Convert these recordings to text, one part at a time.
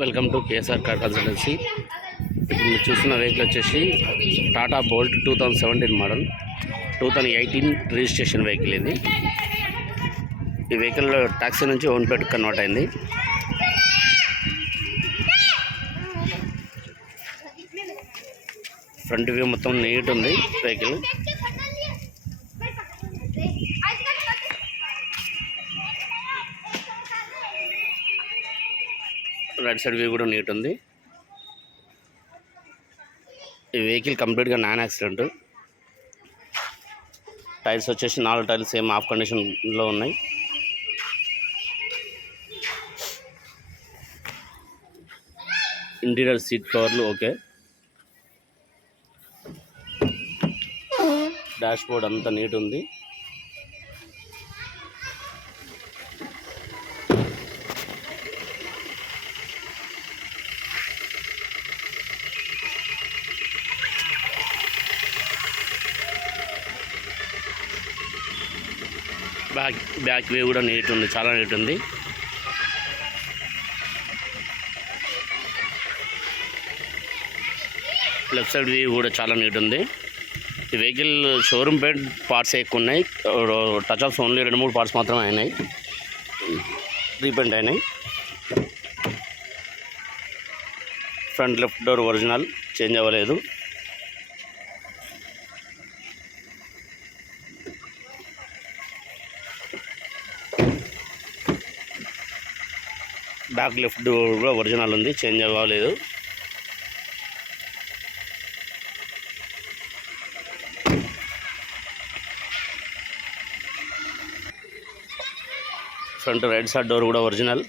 Welcome to KSR car consultancy. ఇప్పుడు మీరు చూస్తున్న వెహికల్ వచ్చేసి Tata Bolt 2017 model, 2018 registration vehicle. ఇది ఈ వెహికల్ టాక్సీ నుంచి ఓన్ పేట్ కన్వర్ట్ అయింది. ఫ్రంట్ వ్యూ మొత్తం నీట్ ఉంది వెహికల్. రైట్ సైడ్ వ్యూ కూడా నీట్ ఉంది. ఈ వెహికల్ కంప్లీట్గా నాన్ యాక్సిడెంట్. టైర్స్ వచ్చేసి 4 టైర్లు సేమ్ ఆఫ్ కండిషన్లో ఉన్నాయి. ఇంటీరియర్ సీట్ కవర్లు ఓకే. డాష్ బోర్డ్ అంతా నీట్ ఉంది. బ్యాక్ వ్యూ కూడా నీట్ ఉంది, చాలా నీట్ ఉంది. లెఫ్ట్ సైడ్ వ్యూ కూడా చాలా నీట్ ఉంది. ఈ వెహికల్ షోరూమ్ పేడ్ పార్ట్స్ ఎక్కువ ఉన్నాయి. టచ్ ఆఫ్స్ ఓన్లీ 2-3 పార్ట్స్ మాత్రమే అయినాయి, రీపెయింట్ అయినాయి. Front left door original, change అవ్వలేదు. బ్యాక్ లెఫ్ట్ డోర్ కూడా ఒరిజినల్ ఉంది, చేంజ్ అవ్వలేదు. ఫ్రంట్ రైట్ సైడ్ డోర్ కూడా original.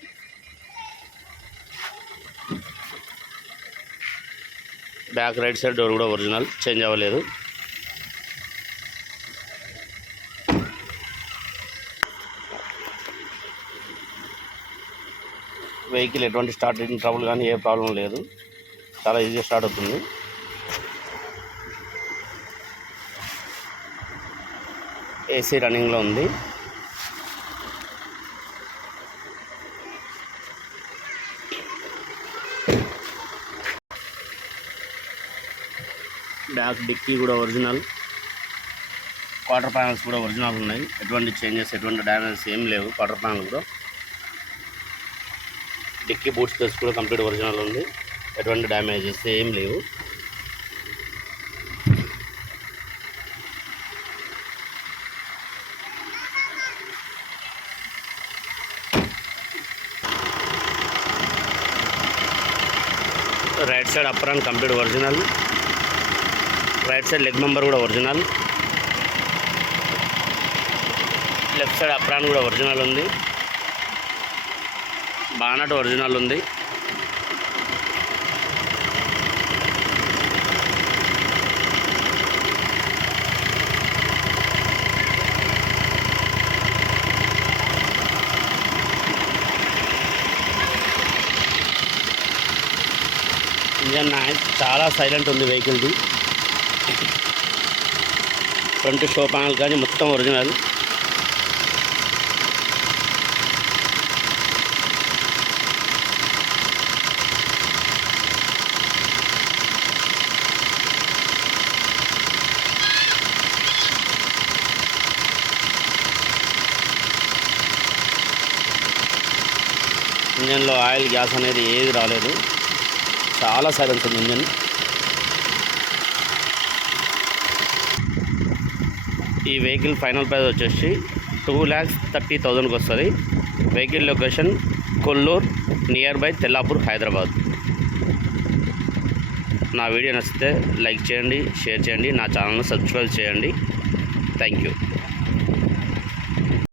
Back right side door కూడా ఒరిజినల్, చేంజ్ అవ్వలేదు. వెహికల్ ఎటువంటి స్టార్టింగ్ ట్రబుల్ కానీ ఏ ప్రాబ్లం లేదు, చాలా ఈజీగా స్టార్ట్ అవుతుంది. ఏసీ రన్నింగ్లో ఉంది. బ్యాక్ డిక్కీ కూడా ఒరిజినల్. క్వార్టర్ ప్యానల్స్ కూడా ఒరిజినల్ ఉన్నాయి, ఎటువంటి చేంజెస్ ఎటువంటి డ్యామేజెస్ ఏం లేవు. క్వార్టర్ ప్యానల్ కూడా, డిక్కీ బూట్ స్పేస్ కూడా కంప్లీట్ ఒరిజినల్ ఉంది, ఎటువంటి డ్యామేజెస్ ఏం లేవు. Right side apron complete original. Right side leg member కూడా ఒరిజినల్. లెఫ్ట్ సైడ్ అప్రాన్ కూడా ఒరిజినల్ ఉంది. బానట్ ఒరిజినల్ ఉంది. ఇంజన్ నాయిస్ చాలా సైలెంట్ ఉంది వెహికల్ది. ఫ్రంట్ షో ప్యానల్ కానీ మొత్తం ఒరిజినల్. ఇంజన్లో ఆయిల్ గ్యాస్ అనేది ఏది రాలేదు, చాలా సైలెన్స్ ఉంది ఇంజన్. ఈ వెహికల్ ఫైనల్ ప్రైస్ వచ్చేసి 2,30,000కి వస్తుంది. Vehicle location Kolluru, near by Tellapur, Hyderabad. నా వీడియో నచ్చితే లైక్ చేయండి, షేర్ చేయండి, నా ఛానల్ని సబ్స్క్రైబ్ చేయండి. Thank you.